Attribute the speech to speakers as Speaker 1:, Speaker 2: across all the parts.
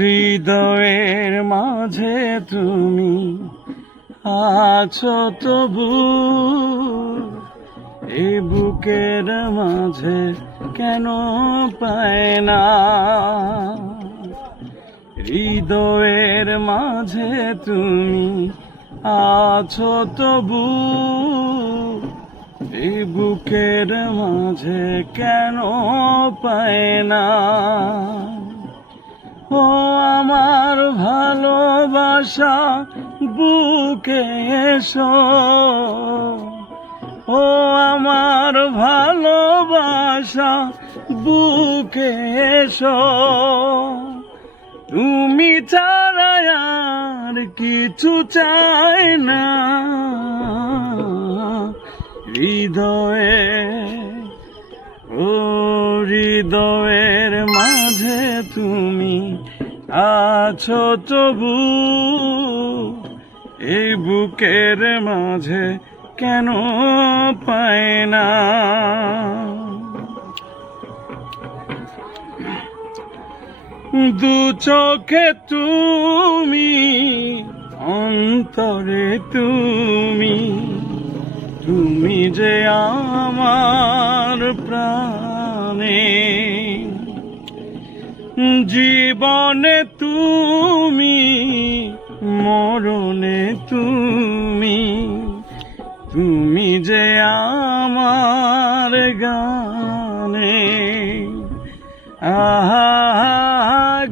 Speaker 1: হৃদয়ের মাঝে তুমি আছো তবু এই বুকের মাঝে কেন পায় না? হৃদয়ের মাঝে তুমি আছো তবু এই বুকের মাঝে কেন পায় না? ও আমার ভালোবাসা, বুকে এসো। ও আমার ভালোবাসা, বুকে এসো। তুমি ছাড়া আর কিছু চাই না। হৃদয়ে হৃদয়ের মাঝে তুমি আছো তবু এই বুকের মাঝে কেন পায় না? দু চোখে তুমি, অন্তরে তুমি। তুমি যে আমার প্রাণে জীবনে তুমি, মরণে তুমি তুমি যে আমার গানে, আহা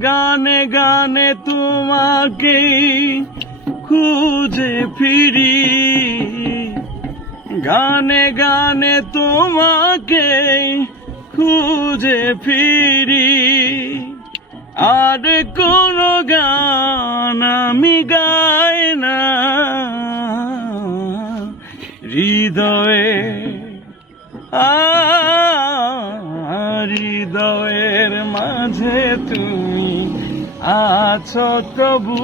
Speaker 1: গানে গানে তোমাকে খুঁজে ফিরি গানে গানে তোমাকে খুঁজে ফিরি। আর কোন গান আমি গাই না। হৃদয়ে হৃদয়ের মাঝে তুমি আছো তবু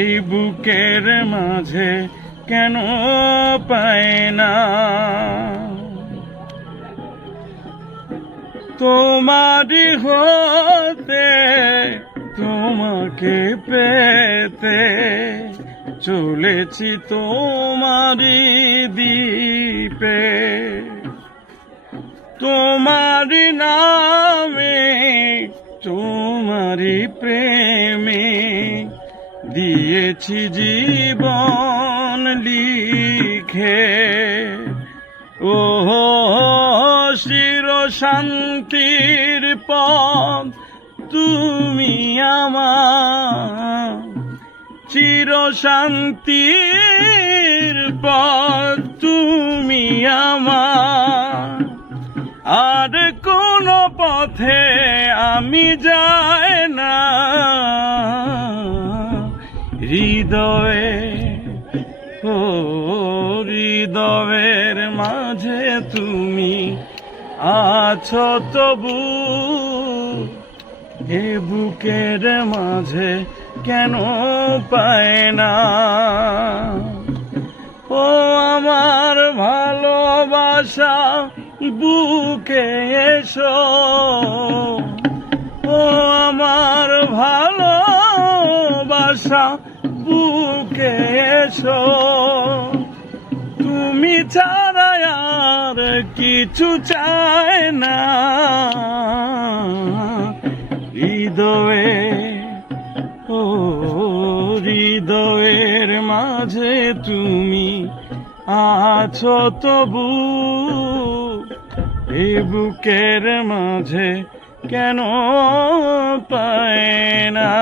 Speaker 1: এই বুকের মাঝে কেন পায় না? তোমারই হতে, তোমাকে পেতে চলেছি তোমারই দ্বীপে। তোমারই নামে, তোমারই প্রেমে দিয়েছি জীবন। লিখে। ও শির শান্তির পথ তুমি আমার। চির শান্তির পথ তুমি আমার। আর কোন পথে আমি যাই না। হৃদয়ে হৃদয়ের মাঝে তুমি আছো তবু এ বুকের মাঝে কেন পায় না? ও আমার ভালোবাসা, বুকে এসো। ও আমার ভালোবাসা বুকে এসো। তুমি ছাড়া আর কিছু চায় না। হৃদয়ে, ও হৃদয়ের মাঝে তুমি আছো তবু বুকের মাঝে কেন পায় না?